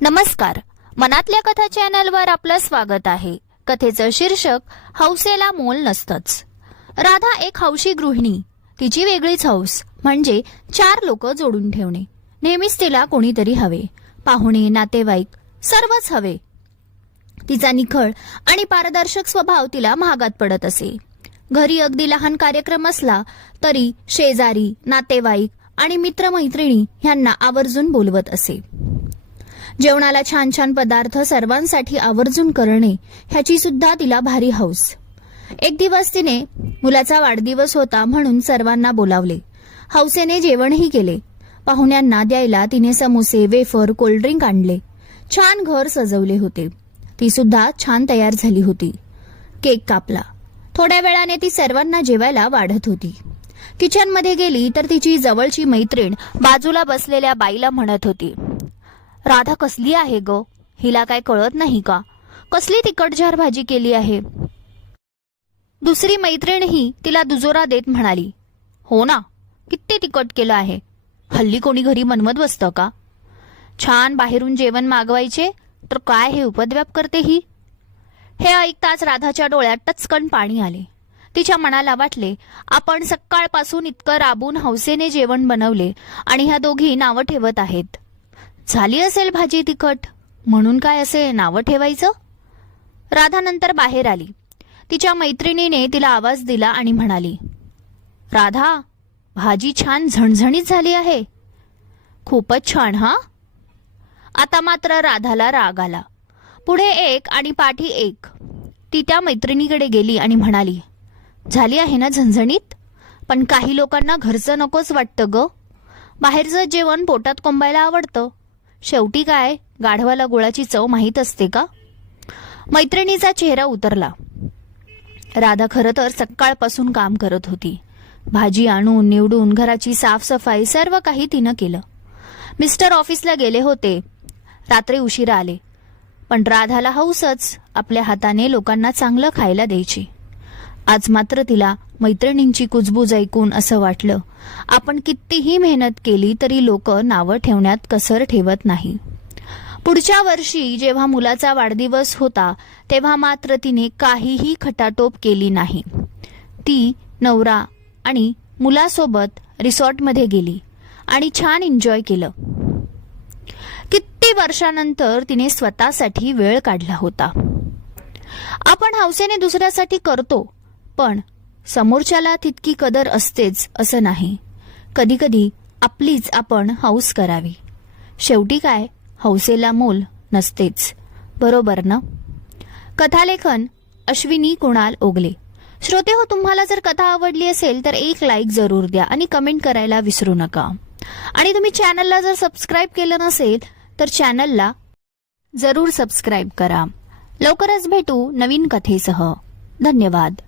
नमस्कार, मनातल्या कथा चॅनलवर आपलं स्वागत आहे। कथेचं शीर्षक हौसेला मोल नसतंच। राधा एक हौशी गृहिणी। तिची वेगळीच हौस म्हणजे 4 लोक जोडून ठेवणे। नेहमीच तिला कोणीतरी हवे, पाहुणे, नातेवाईक सर्वच हवे। तिचा निखळ आणि पारदर्शक स्वभाव तिला महागात पडत असे। घरी अगदी लहान कार्यक्रम असला तरी शेजारी, नातेवाईक आणि मित्रमैत्रिणी यांना आवर्जून बोलवत असे। जेवणाला छान छान पदार्थ सर्वांसाठी आवर्जून करणे ह्याची सुद्धा तिला भारी हौस। एक दिवस तिने मुलाचा वाढदिवस होता म्हणून सर्वांना बोलावले। हौसेने जेवणही केले। पाहुण्यांना द्यायला तिने समोसे, वेफर, कोल्ड्रिंक आणले। छान घर सजवले होते। ती सुद्धा छान तयार झाली होती। केक कापला। थोड्या वेळाने ती सर्वांना जेवायला वाढत होती। किचनमध्ये गेली तर तिची जवळची मैत्रीण बाजूला बसलेल्या बाईला म्हणत होती, राधा कसली आहे ग, हिला काय कळत नाही का, कसली तिखटझार भाजी केली आहे। दुसरी मैत्रीणही तिला दुजोरा देत म्हणाली, हो ना, किती तिखट केलं आहे, हल्ली कोणी घरी बनवत बसतं का, छान बाहेरून जेवण मागवायचे तर काय हे उपद्व्याप करते ही। हे ऐकताच राधाच्या डोळ्यात टचकन पाणी आले। तिच्या मनाला वाटले, आपण सकाळपासून इतकं राबून हौसेने जेवण बनवले आणि ह्या दोघी नावं ठेवत आहेत। झाली असेल भाजी तिखट म्हणून काय असे नावं ठेवायचं। राधा नंतर बाहेर आली। तिच्या मैत्रिणीने तिला आवाज दिला आणि म्हणाली, राधा, भाजी छान झणझणीत झाली आहे, खूपच छान हा। आता मात्र राधाला राग आला। पुढे एक आणि पाठी एक। ती त्या मैत्रिणीकडे गेली आणि म्हणाली, झाली आहे ना झणझणीत, पण काही लोकांना घरचं नकोच वाटतं ग, बाहेरचं जेवण पोटात कोंबायला आवडतं, शेवटी काय गाढवाला गुळाची चव माहीत असते का। मैत्रिणीचा चेहरा उतरला। राधा खरं तर सकाळपासून काम करत होती। भाजी आणून निवडून घराची साफसफाई सर्व काही तिनं केलं। मिस्टर ऑफिसला गेले होते, रात्री उशिरा आले, पण राधाला हौसच आपल्या हाताने लोकांना चांगलं खायला द्यायची। आज मात्र तिला मैत्रिणींची कुजबूज ऐकून असं वाटलं, आपण कितीही मेहनत केली तरी लोक नावं ठेवण्यात कसर ठेवत नाही। पुढच्या वर्षी जेव्हा मुलाचा वाढदिवस होता तेव्हा मात्र तिने काहीही खटाटोप केली नाही। ती नवरा आणि मुलासोबत रिसॉर्टमध्ये गेली आणि छान एन्जॉय केलं। किती वर्षानंतर तिने स्वतःसाठी वेळ काढला होता। आपण हौसेने दुसऱ्यासाठी करतो, पण समोरच्याला तितकी कदर असतेच असं नाही। कधी कधी आपलीच आपण हौस करावी, शेवटी काय हौसेला मोल नसतेच, बरोबर ना। कथालेखन अश्विनी कुणाल ओगले। श्रोते हो, तुम्हाला जर कथा आवडली असेल तर एक लाईक जरूर द्या आणि कमेंट करायला विसरू नका। आणि तुम्ही चॅनलला जर सबस्क्राईब केलं नसेल तर चॅनलला जरूर सबस्क्राईब करा। लवकरच भेटू नवीन कथेसह। धन्यवाद।